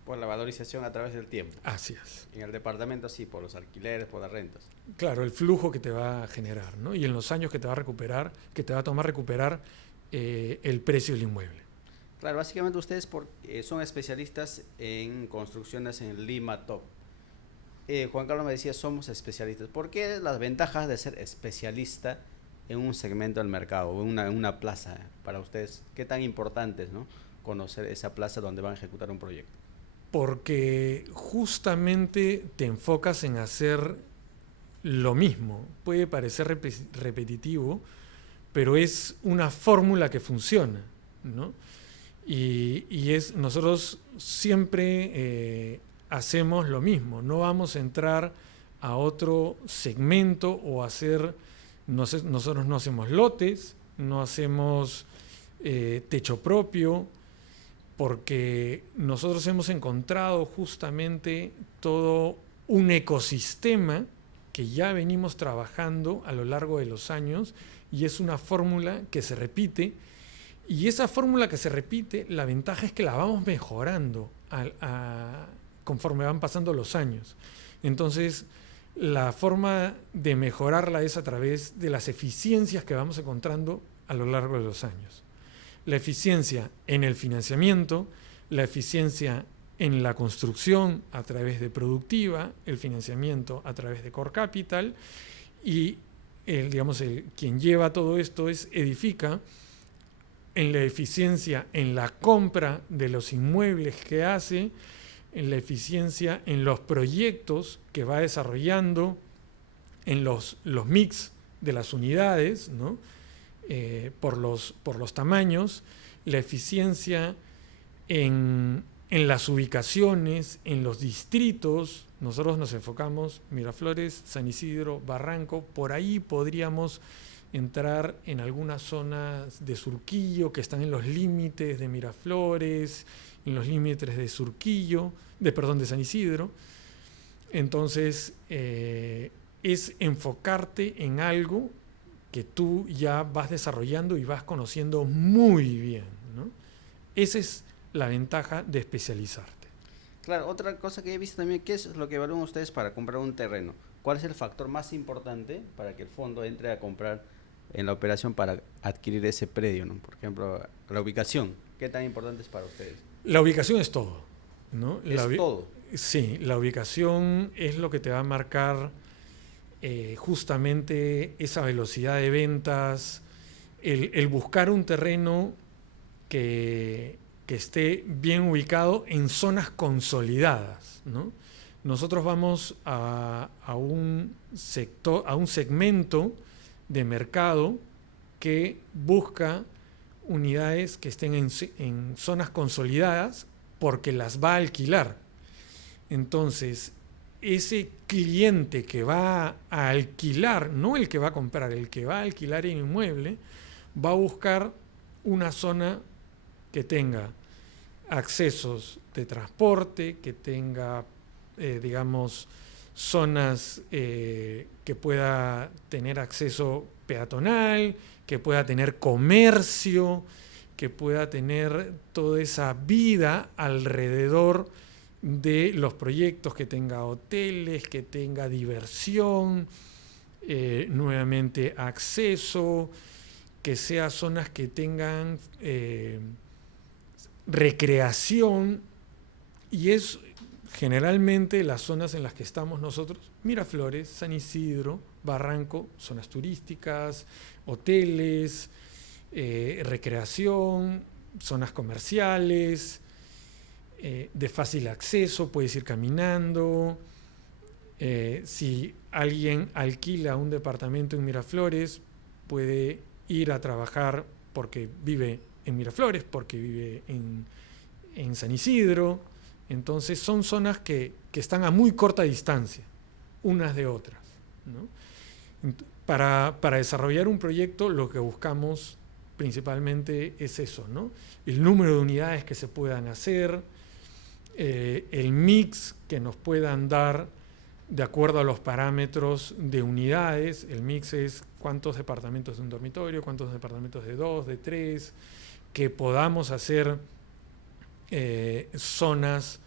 Por la valorización a través del tiempo. Así es. En el departamento sí, por los alquileres, por las rentas. Claro, el flujo que te va a generar, ¿no? Y en los años que te va a tomar recuperar el precio del inmueble. Claro, básicamente ustedes son especialistas en construcciones en Lima Top. Juan Carlos me decía, somos especialistas. ¿Por qué las ventajas de ser especialista en un segmento del mercado, o en una plaza para ustedes? ¿Qué tan importante es, ¿no?, conocer esa plaza donde van a ejecutar un proyecto? Porque justamente te enfocas en hacer lo mismo. Puede parecer repetitivo, pero es una fórmula que funciona, ¿no? Y nosotros siempre hacemos lo mismo. No vamos a entrar a otro segmento o nosotros no hacemos lotes, no hacemos techo propio, porque nosotros hemos encontrado justamente todo un ecosistema que ya venimos trabajando a lo largo de los años, y es una fórmula que se repite, y esa fórmula que se repite, la ventaja es que la vamos mejorando conforme van pasando los años. Entonces, la forma de mejorarla es a través de las eficiencias que vamos encontrando a lo largo de los años. La eficiencia en el financiamiento, la eficiencia en la construcción a través de productiva, el financiamiento a través de core capital, y quien lleva todo esto es Edifica, en la eficiencia en la compra de los inmuebles que hace, en la eficiencia en los proyectos que va desarrollando en los mix de las unidades, ¿no? Por los tamaños, la eficiencia en las ubicaciones, en los distritos. Nosotros nos enfocamos Miraflores, San Isidro, Barranco. Por ahí podríamos entrar en algunas zonas de Surquillo que están en los límites de Miraflores, en los límites de Surquillo, de San Isidro. Entonces, es enfocarte en algo que tú ya vas desarrollando y vas conociendo muy bien, ¿no? Esa es la ventaja de especializarte. Claro, otra cosa que he visto también, ¿qué es lo que evalúan ustedes para comprar un terreno? ¿Cuál es el factor más importante para que el fondo entre a comprar en la operación para adquirir ese predio, ¿no? Por ejemplo, la ubicación. ¿Qué tan importante es para ustedes? La ubicación es todo, ¿no? ¿Es todo? Sí, la ubicación es lo que te va a marcar justamente esa velocidad de ventas, el buscar un terreno que esté bien ubicado en zonas consolidadas, ¿no? Nosotros vamos a un sector, a un segmento de mercado que busca unidades que estén en zonas consolidadas porque las va a alquilar. Entonces, ese cliente que va a alquilar, no el que va a comprar, el que va a alquilar el inmueble, va a buscar una zona que tenga accesos de transporte, que tenga, digamos, zonas que pueda tener acceso peatonal, que pueda tener comercio, que pueda tener toda esa vida alrededor de los proyectos, que tenga hoteles, que tenga diversión, nuevamente acceso, que sea zonas que tengan recreación, y es generalmente las zonas en las que estamos nosotros: Miraflores, San Isidro, Barranco, zonas turísticas, hoteles, recreación, zonas comerciales, de fácil acceso, puedes ir caminando. Si alguien alquila un departamento en Miraflores, puede ir a trabajar porque vive en Miraflores, porque vive en San Isidro. Entonces son zonas que están a muy corta distancia unas de otras, ¿no? Para desarrollar un proyecto, lo que buscamos principalmente es eso, ¿no? El número de unidades que se puedan hacer, el mix que nos puedan dar de acuerdo a los parámetros de unidades. El mix es cuántos departamentos de un dormitorio, cuántos departamentos de 2, de 3, que podamos hacer zonas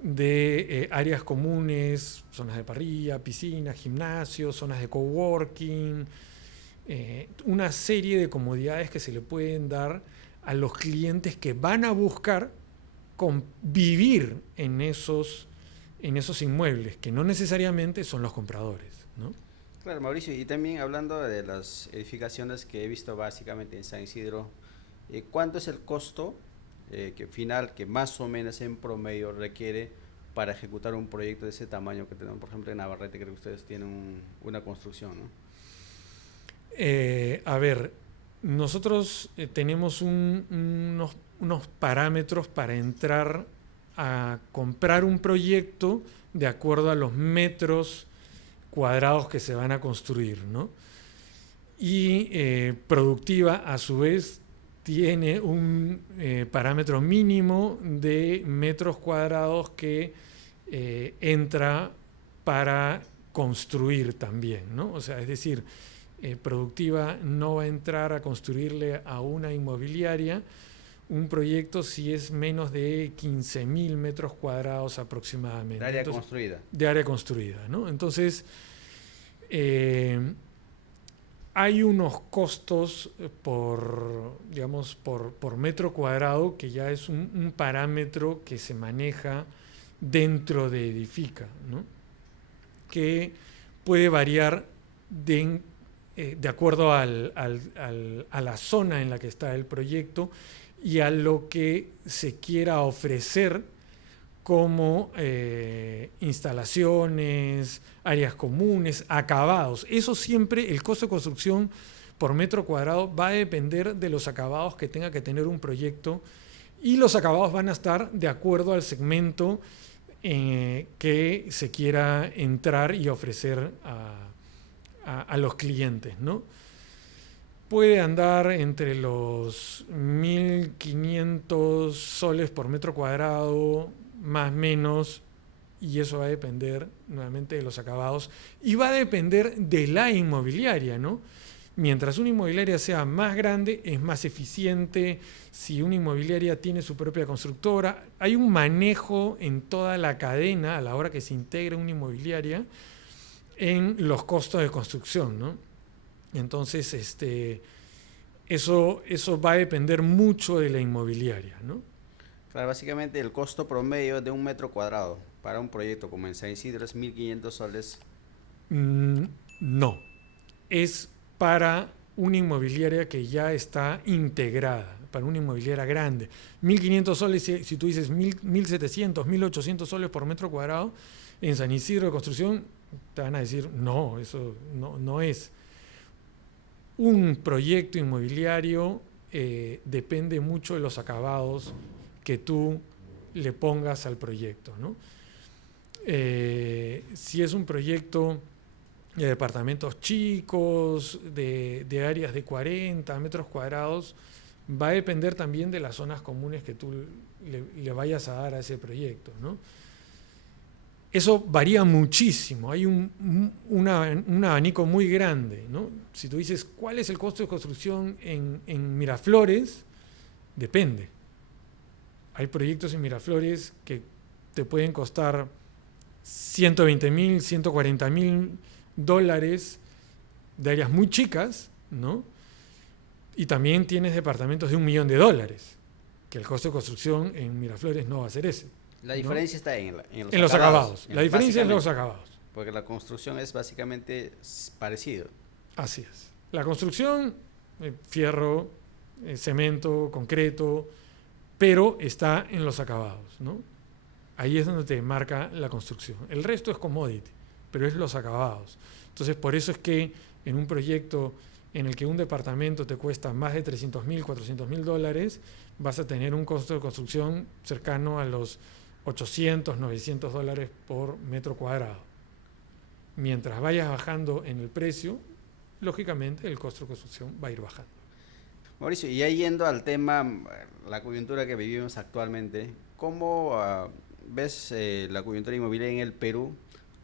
de áreas comunes, zonas de parrilla, piscina, gimnasio, zonas de coworking, una serie de comodidades que se le pueden dar a los clientes que van a buscar vivir en esos inmuebles, que no necesariamente son los compradores, ¿no? Claro, Mauricio, y también hablando de las edificaciones que he visto básicamente en San Isidro, ¿cuánto es el costo final que más o menos en promedio requiere para ejecutar un proyecto de ese tamaño que tenemos? Por ejemplo, en Navarrete creo que ustedes tienen una construcción, ¿no? A ver, nosotros tenemos unos parámetros para entrar a comprar un proyecto de acuerdo a los metros cuadrados que se van a construir, ¿no? Y Productiva, a su vez, tiene un parámetro mínimo de metros cuadrados que entra para construir también, ¿no? O sea, es decir, Productiva no va a entrar a construirle a una inmobiliaria un proyecto si es menos de 15.000 metros cuadrados aproximadamente. De área construida. De área construida, ¿no? Entonces, hay unos costos digamos, por metro cuadrado, que ya es un parámetro que se maneja dentro de Edifica, ¿no? Que puede variar de acuerdo a la zona en la que está el proyecto y a lo que se quiera ofrecer como instalaciones, áreas comunes, acabados. Eso siempre, el costo de construcción por metro cuadrado va a depender de los acabados que tenga que tener un proyecto, y los acabados van a estar de acuerdo al segmento que se quiera entrar y ofrecer a los clientes, ¿no? Puede andar entre los 1.500 soles por metro cuadrado, más o menos, y eso va a depender nuevamente de los acabados y va a depender de la inmobiliaria, ¿no? Mientras una inmobiliaria sea más grande, es más eficiente. Si una inmobiliaria tiene su propia constructora, hay un manejo en toda la cadena a la hora que se integra una inmobiliaria en los costos de construcción, ¿no? Entonces, eso va a depender mucho de la inmobiliaria, ¿no? Claro, básicamente el costo promedio de un metro cuadrado para un proyecto como en San Isidro es 1.500 soles. No, es para una inmobiliaria que ya está integrada, para una inmobiliaria grande. 1.500 soles, si tú dices 1.700, 1.800 soles por metro cuadrado, en San Isidro de construcción, te van a decir, no, eso no es. Un proyecto inmobiliario depende mucho de los acabados que tú le pongas al proyecto, ¿no? Si es un proyecto de departamentos chicos, de áreas de 40 metros cuadrados, va a depender también de las zonas comunes que tú le vayas a dar a ese proyecto, ¿no? Eso varía muchísimo, hay un abanico muy grande, ¿no? Si tú dices, ¿cuál es el costo de construcción en Miraflores? Depende. Hay proyectos en Miraflores que te pueden costar 120.000, 140.000 dólares de áreas muy chicas, ¿no? Y también tienes departamentos de $1 millón, que el costo de construcción en Miraflores no va a ser ese. La diferencia, ¿no?, está en los acabados. La diferencia es en los acabados. Porque la construcción es básicamente parecido. Así es. La construcción, fierro, cemento, concreto, pero está en los acabados, ¿no? Ahí es donde te marca la construcción. El resto es commodity, pero es los acabados. Entonces, por eso es que en un proyecto en el que un departamento te cuesta más de 300.000, 400.000 dólares, vas a tener un costo de construcción cercano a los 800, 900 dólares por metro cuadrado. Mientras vayas bajando en el precio, lógicamente el costo de construcción va a ir bajando. Mauricio, y ya yendo al tema, la coyuntura que vivimos actualmente, ¿cómo ves la coyuntura inmobiliaria en el Perú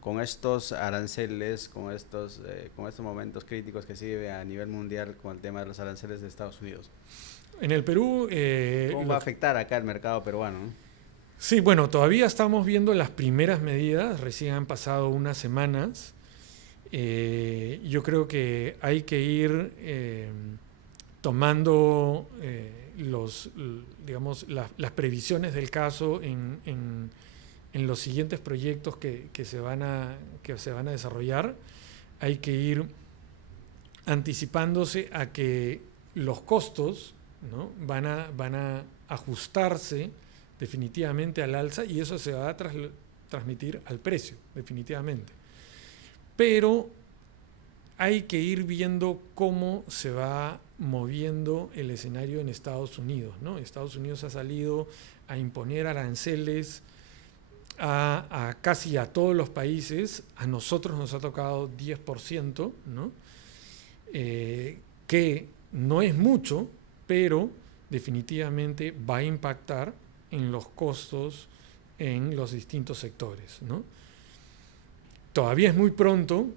con estos aranceles, con estos momentos críticos que se vive a nivel mundial con el tema de los aranceles de Estados Unidos? En el Perú... ¿Cómo va a afectar acá el mercado peruano, ¿no? Sí, bueno, todavía estamos viendo las primeras medidas, recién han pasado unas semanas. Yo creo que hay que ir tomando las previsiones del caso en los siguientes proyectos que se van a desarrollar. Hay que ir anticipándose a que los costos, ¿no?, van a ajustarse definitivamente al alza, y eso se va a transmitir al precio, definitivamente. Pero hay que ir viendo cómo se va moviendo el escenario en Estados Unidos, ¿no? Estados Unidos ha salido a imponer aranceles a casi a todos los países. A nosotros nos ha tocado 10%, ¿no? Que no es mucho, pero definitivamente va a impactar en los costos en los distintos sectores, ¿no? Todavía es muy pronto,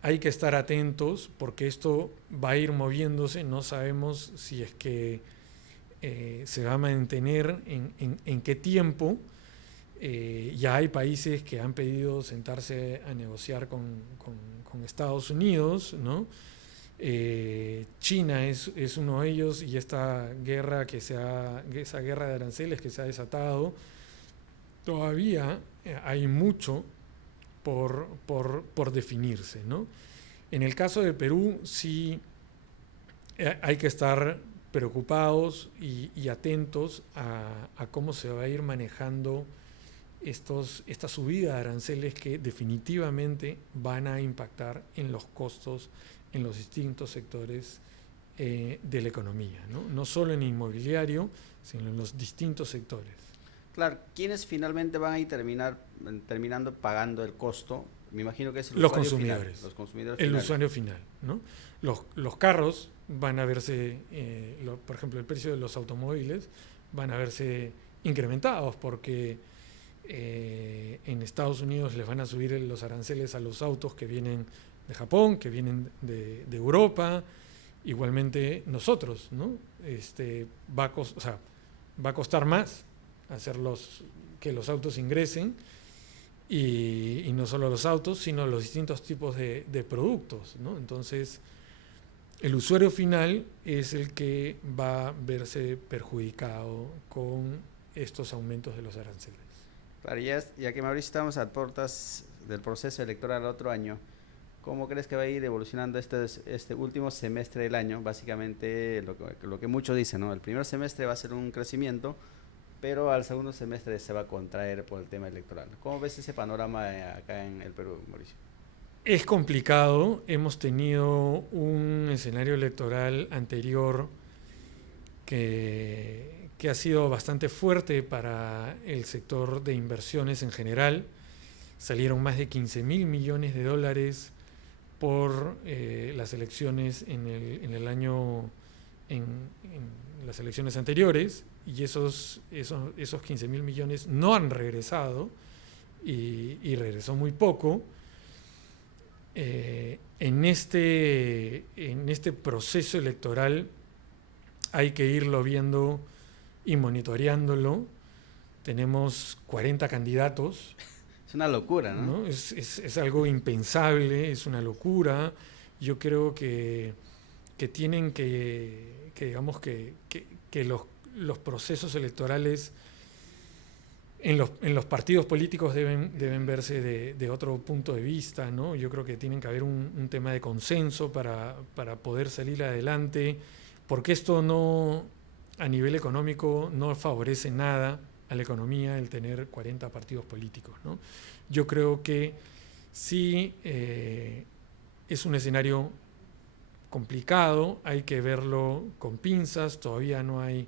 hay que estar atentos porque esto va a ir moviéndose, no sabemos si es que se va a mantener en qué tiempo. Ya hay países que han pedido sentarse a negociar con Estados Unidos, ¿no? China es uno de ellos, y esa guerra de aranceles que se ha desatado, todavía hay mucho por definirse, ¿no? En el caso de Perú sí hay que estar preocupados y atentos a cómo se va a ir manejando esta subida de aranceles que definitivamente van a impactar en los costos en los distintos sectores de la economía, ¿no? No solo en inmobiliario, sino en los distintos sectores. Claro, ¿quiénes finalmente van a ir terminando pagando el costo? Me imagino que es el Los usuario consumidores. final, los consumidores El finales. usuario final, ¿no? Los carros van a verse, por ejemplo, el precio de los automóviles van a verse incrementados porque en Estados Unidos les van a subir los aranceles a los autos que vienen de Japón, que vienen de Europa. Igualmente nosotros, ¿no? Va a costar más que los autos ingresen y no solo los autos, sino los distintos tipos de productos, ¿no? Entonces, el usuario final es el que va a verse perjudicado con estos aumentos de los aranceles. Claro, ya que Mauricio estamos a puertas del proceso electoral el otro año, ¿cómo crees que va a ir evolucionando este último semestre del año? Básicamente lo que muchos dicen, ¿no? El primer semestre va a ser un crecimiento, pero al segundo semestre se va a contraer por el tema electoral. ¿Cómo ves ese panorama acá en el Perú, Mauricio? Es complicado. Hemos tenido un escenario electoral anterior que ha sido bastante fuerte para el sector de inversiones en general. Salieron más de 15.000 millones de dólares por las elecciones en las elecciones anteriores, y esos 15.000 millones no han regresado y regresó muy poco. En este proceso electoral hay que irlo viendo y monitoreándolo. Tenemos 40 candidatos. Es una locura, ¿no? ¿No? Es algo impensable, es una locura. Yo creo que tienen digamos que los procesos electorales en los partidos políticos deben verse de otro punto de vista, ¿no? Yo creo que tienen que haber un tema de consenso para poder salir adelante, porque esto a nivel económico no favorece nada a la economía el tener 40 partidos políticos, ¿no? Yo creo que sí es un escenario complicado, hay que verlo con pinzas, todavía no hay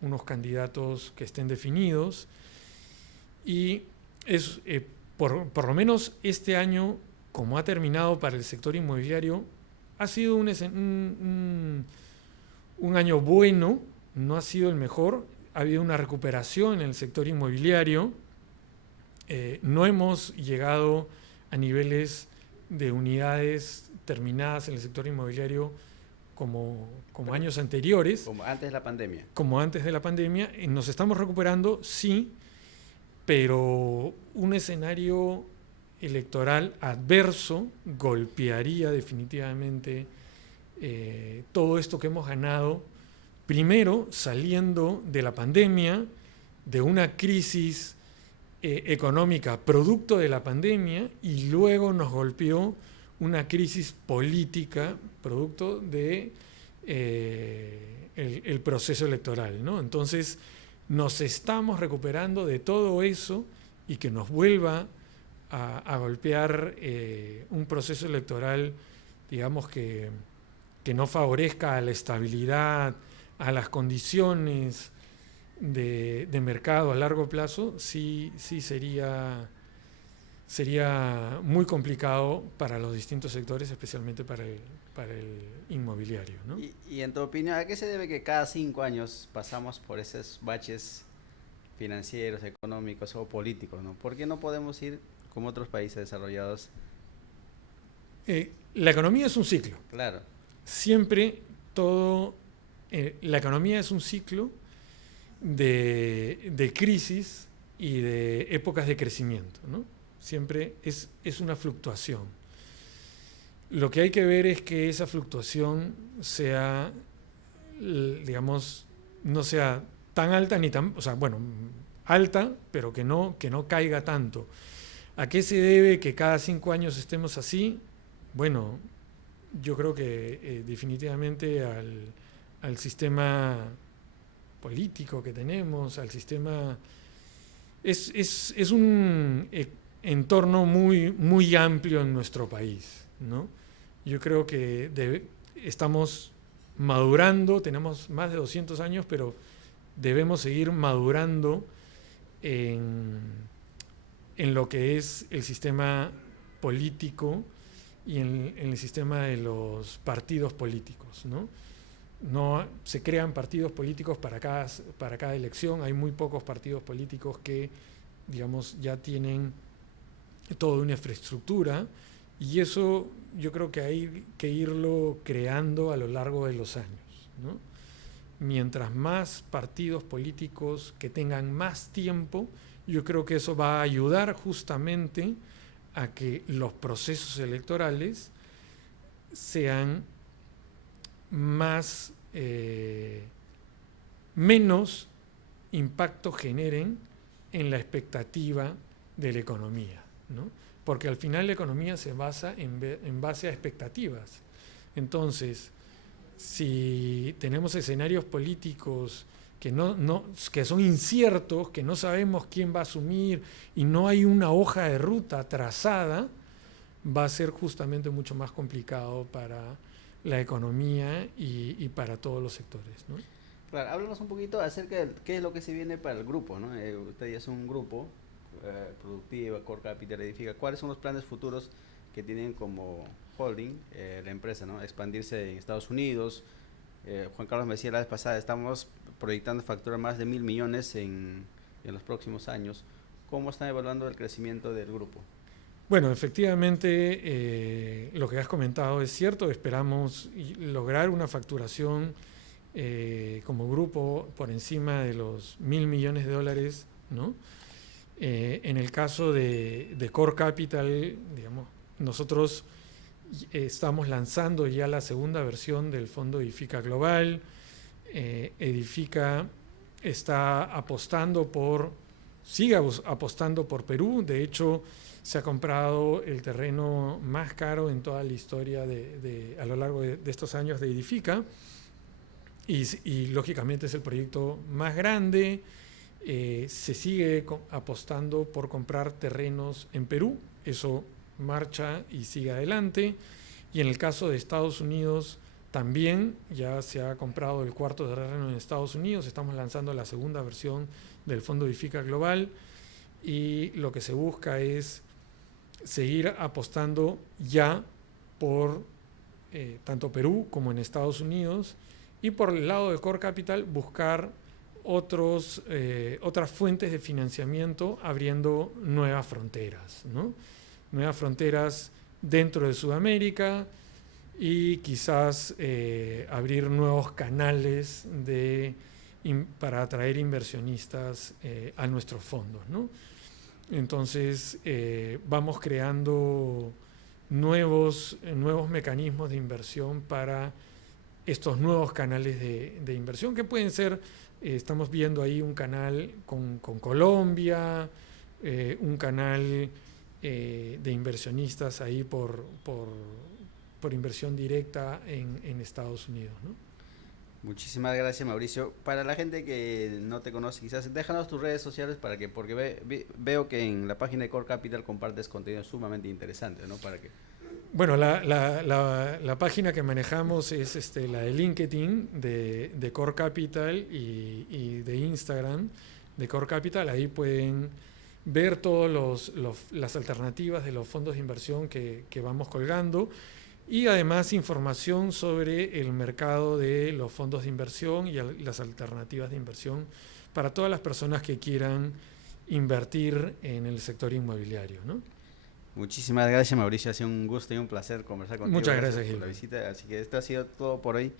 unos candidatos que estén definidos, y por lo menos este año, como ha terminado para el sector inmobiliario, ha sido un año bueno, no ha sido el mejor. Ha habido una recuperación en el sector inmobiliario. No hemos llegado a niveles de unidades terminadas en el sector inmobiliario como años anteriores. Como antes de la pandemia. Como antes de la pandemia. Nos estamos recuperando, sí, pero un escenario electoral adverso golpearía definitivamente todo esto que hemos ganado, primero saliendo de la pandemia, de una crisis económica producto de la pandemia, y luego nos golpeó una crisis política producto de el proceso electoral, ¿no? Entonces nos estamos recuperando de todo eso, y que nos vuelva a golpear un proceso electoral, digamos, que no favorezca a la estabilidad, a las condiciones de mercado a largo plazo, sí sería muy complicado para los distintos sectores, especialmente para el inmobiliario, ¿no? Y en tu opinión, ¿a qué se debe que cada 5 años pasamos por esos baches financieros, económicos o políticos, ¿no? ¿Por qué no podemos ir como otros países desarrollados? La economía es un ciclo. Claro. Siempre la economía es un ciclo de crisis y de épocas de crecimiento, ¿no? Siempre es una fluctuación. Lo que hay que ver es que esa fluctuación sea, digamos, no sea tan alta ni tan, o sea, bueno, alta, pero que no caiga tanto. ¿A qué se debe que cada 5 años estemos así? Bueno, yo creo que definitivamente al sistema político que tenemos, al sistema es un entorno muy amplio en nuestro país, ¿no? Yo creo que estamos madurando, tenemos más de 200 años, pero debemos seguir madurando en, en lo que es el sistema político y en el sistema de los partidos políticos, ¿no? No se crean partidos políticos para cada elección, hay muy pocos partidos políticos que, digamos, ya tienen toda una infraestructura, y eso yo creo que hay que irlo creando a lo largo de los años, ¿no? Mientras más partidos políticos que tengan más tiempo, yo creo que eso va a ayudar justamente a que los procesos electorales sean más, menos impacto generen en la expectativa de la economía, ¿no? Porque al final la economía se basa en base a expectativas. Entonces, si tenemos escenarios políticos que son inciertos, que no sabemos quién va a asumir y no hay una hoja de ruta trazada, va a ser justamente mucho más complicado para la economía y para todos los sectores, ¿no? Claro, háblanos un poquito acerca de qué es lo que se viene para el grupo, ¿no? Usted ya es un grupo, Productiva, Core Capital, Edifica. ¿Cuáles son los planes futuros que tienen como holding la empresa, ¿no? Expandirse en Estados Unidos. Juan Carlos me decía la vez pasada, estamos proyectando facturar más de 1.000 millones en los próximos años. ¿Cómo están evaluando el crecimiento del grupo? Bueno, efectivamente, lo que has comentado es cierto. Esperamos lograr una facturación como grupo por encima de los $1.000 millones, ¿no? En el caso de Core Capital, digamos, nosotros estamos lanzando ya la segunda versión del fondo Edifica Global. Edifica sigue apostando por Perú. De hecho, se ha comprado el terreno más caro en toda la historia a lo largo de estos años de Edifica, y lógicamente es el proyecto más grande. Se sigue apostando por comprar terrenos en Perú, eso marcha y sigue adelante. Y en el caso de Estados Unidos también ya se ha comprado el cuarto terreno en Estados Unidos. Estamos lanzando la segunda versión del fondo Edifica Global, y lo que se busca es seguir apostando ya por tanto Perú como en Estados Unidos, y por el lado de Core Capital buscar otras fuentes de financiamiento, abriendo nuevas fronteras, ¿no? Nuevas fronteras dentro de Sudamérica, y quizás abrir nuevos canales para atraer inversionistas a nuestros fondos, ¿no? Entonces, vamos creando nuevos mecanismos de inversión para estos nuevos canales de inversión, que pueden ser, estamos viendo ahí un canal con Colombia, un canal de inversionistas ahí por inversión directa en Estados Unidos, ¿no? Muchísimas gracias, Mauricio. Para la gente que no te conoce, quizás déjanos tus redes sociales porque veo que en la página de Core Capital compartes contenido sumamente interesante, ¿no? Para que... Bueno, la página que manejamos es la de LinkedIn de Core Capital, y de Instagram de Core Capital. Ahí pueden ver todas las alternativas de los fondos de inversión que vamos colgando, y además información sobre el mercado de los fondos de inversión y las alternativas de inversión para todas las personas que quieran invertir en el sector inmobiliario, ¿no? Muchísimas gracias, Mauricio. Ha sido un gusto y un placer conversar contigo. Muchas gracias, por la visita. Así que esto ha sido todo por hoy.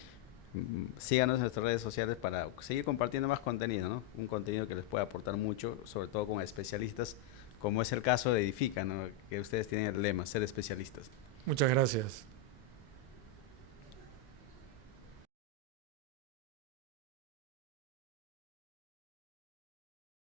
Síganos en nuestras redes sociales para seguir compartiendo más contenido, ¿no? Un contenido que les pueda aportar mucho, sobre todo con especialistas, como es el caso de Edifica, ¿no? Que ustedes tienen el lema, ser especialistas. Muchas gracias.